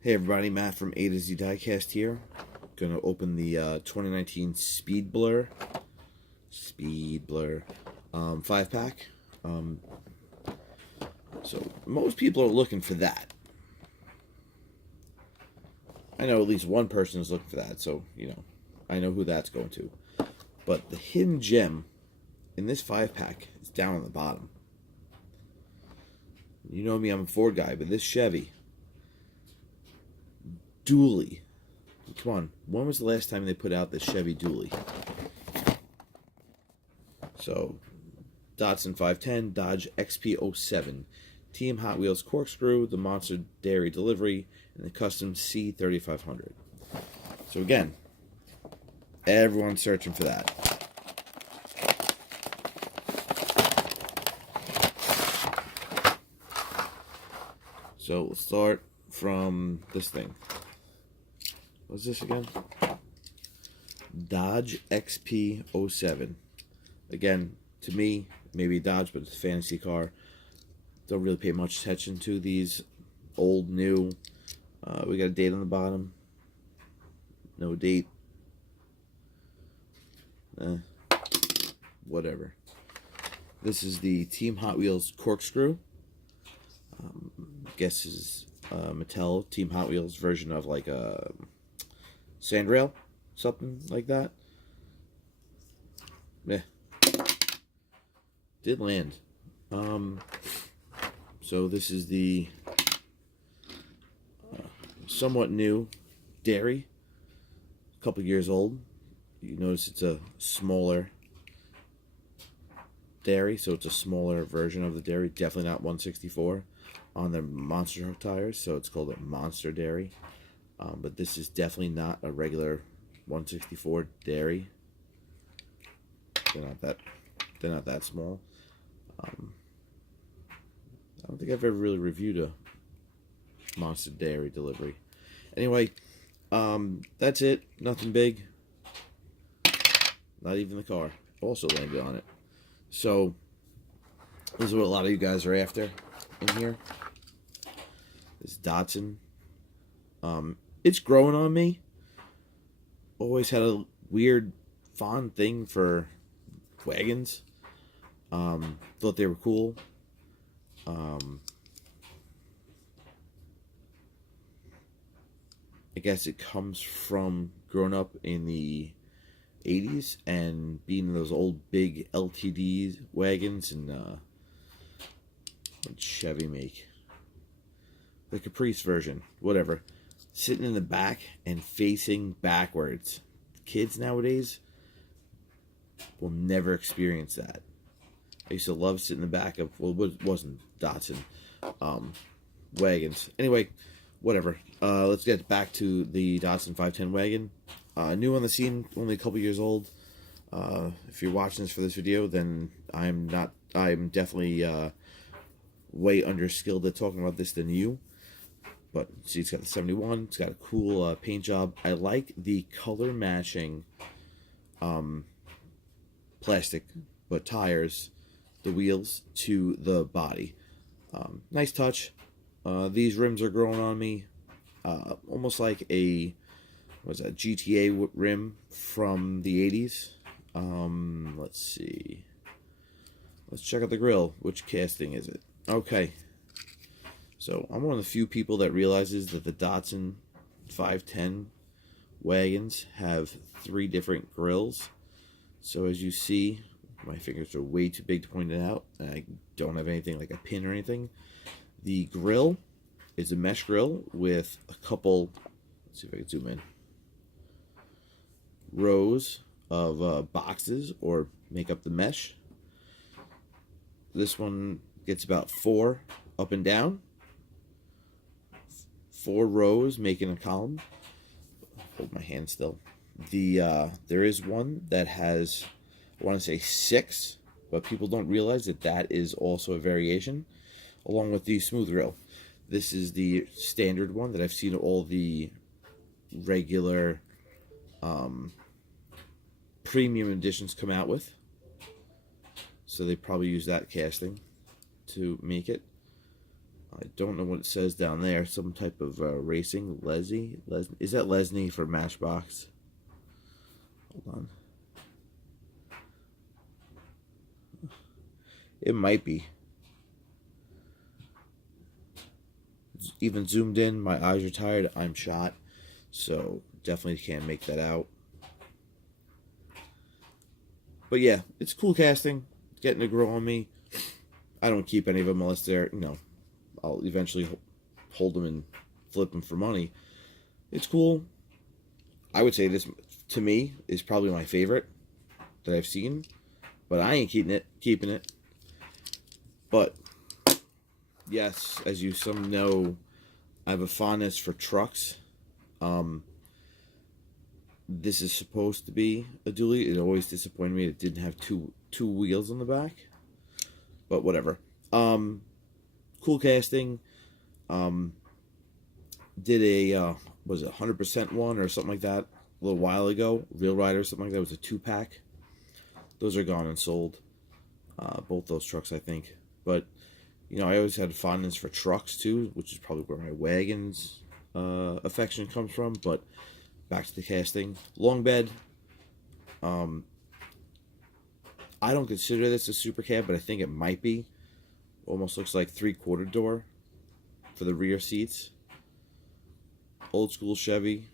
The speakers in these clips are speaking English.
Hey everybody, Matt from A to Z Diecast here. Gonna open the 2019 Speed Blur 5-pack. So most people are looking for that. I know at least one person is looking for that, so I know who that's going to. But the hidden gem in this 5-pack is down on the bottom. You know me, I'm a Ford guy, but this Chevy dually. Come on, when was the last time they put out the Chevy dually? So, Datsun 510, Dodge XP07, Team Hot Wheels Corkscrew, the Monster Dairy Delivery, and the custom C3500. So again, everyone's searching for that. So let's start from this thing. What's this again? Dodge XP07. Again, to me, maybe Dodge, but it's a fantasy car. Don't really pay much attention to these old, new. We got a date on the bottom. No date. Whatever. This is the Team Hot Wheels Corkscrew. Guess is Mattel Team Hot Wheels version of like a sandrail, something like that. Yeah, did land. So this is the somewhat new dairy, a couple years old. You notice it's a smaller dairy, so it's a smaller version of the dairy. Definitely not 164 on the monster truck tires, so it's called a monster dairy. But this is definitely not a regular 164 dairy. They're not that small. I don't think I've ever really reviewed a monster dairy delivery. Anyway, that's it. Nothing big. Not even the car. Also landed on it. So this is what a lot of you guys are after in here. This Datsun. It's growing on me. Always had a weird, fond thing for wagons. Thought they were cool. I guess it comes from growing up in the 80s and being in those old big LTD wagons and what Chevy make? The Caprice version, whatever. Sitting in the back and facing backwards. Kids nowadays will never experience that. I used to love sitting in the back of, well, it wasn't Datsun, wagons. Anyway, whatever. Let's get back to the Datsun 510 wagon. New on the scene, only a couple years old. If you're watching this for this video, then I'm definitely way underskilled at talking about this than you. But see, it's got the 71. It's got a cool paint job. I like the color matching plastic, but tires, the wheels to the body. Nice touch. These rims are growing on me. Almost like a GTA rim from the 80s. Let's see. Let's check out the grill. Which casting is it? Okay. So I'm one of the few people that realizes that the Datsun 510 wagons have 3 different grills. So as you see, my fingers are way too big to point it out, and I don't have anything like a pin or anything. The grill is a mesh grill with a couple, let's see if I can zoom in, rows of boxes or make up the mesh. This one gets about 4 up and down. 4 rows making a column. Hold my hand still. There is one that has, I want to say 6, but people don't realize that that is also a variation, along with the smooth grill. This is the standard one that I've seen all the regular premium editions come out with. So they probably use that casting to make it. I don't know what it says down there. Some type of racing. Lesney? Is that Lesney for Matchbox? Hold on. It might be. Even zoomed in, my eyes are tired. I'm shot. So definitely can't make that out. But yeah, it's cool casting. It's getting to grow on me. I don't keep any of them unless they're, I'll eventually hold them and flip them for money. It's cool. I would say this, to me, is probably my favorite that I've seen. But I ain't keeping it. But, yes, as you some know, I have a fondness for trucks. This is supposed to be a dually. It always disappointed me it didn't have two wheels on the back. But whatever. Cool casting. Did a was it 100% one or something like that a little while ago. Real Rider, something like that. It was a 2-pack. Those are gone and sold. Both those trucks, I think. But I always had fondness for trucks too, which is probably where my wagon's affection comes from. But back to the casting. Long bed. I don't consider this a super cab, but I think it might be. Almost looks like 3/4 door for the rear seats. Old school Chevy.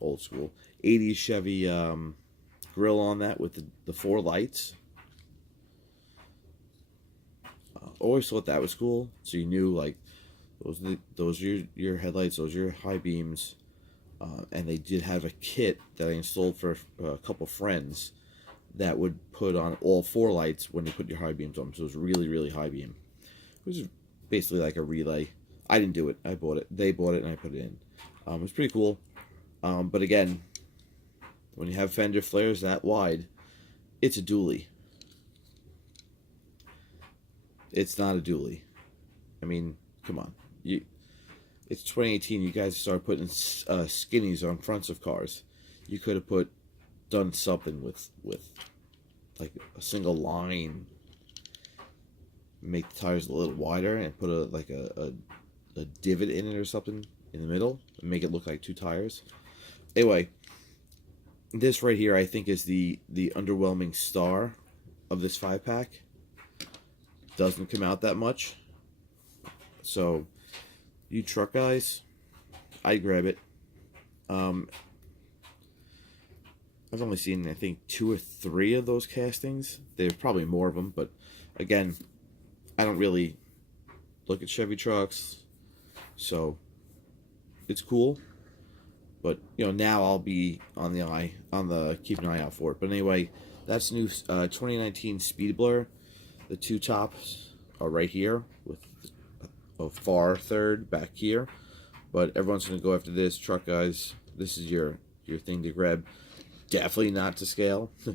Old school. 80s Chevy grill on that with the 4 lights. Always thought that was cool. So you knew, like, those are your headlights, those are your high beams. And they did have a kit that I installed for a couple friends that would put on all 4 lights when you put your high beams on. So it was really, really high beam. It was basically like a relay. I didn't do it. I bought it. They bought it and I put it in. It was pretty cool. But again, when you have fender flares that wide, it's a dually. It's not a dually. I mean, come on. It's 2018. You guys started putting skinnies on fronts of cars. You could have done something with like a single line. Make the tires a little wider and put a divot in it or something in the middle and make it look like 2 tires. Anyway, this right here I think is the underwhelming star of this 5-pack. Doesn't come out that much. So, you truck guys, I'd grab it. I've only seen, I think, 2 or 3 of those castings. There's probably more of them, but again, I don't really look at Chevy trucks, so it's cool. But now I'll be keep an eye out for it. But anyway, that's new 2019 Speed Blur. The 2 tops are right here with a far third back here. But everyone's gonna go after this. Truck guys, this is your thing to grab. Definitely not to scale. The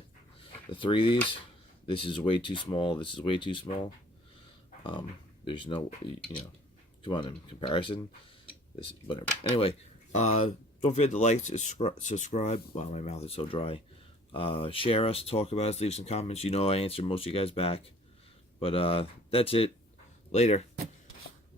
3 of these, this is way too small. This is way too small. There's no, come on, in comparison, this, whatever. Anyway, don't forget to like, subscribe. Wow, my mouth is so dry. Share us, talk about us, leave some comments. I answer most of you guys back. But that's it. Later.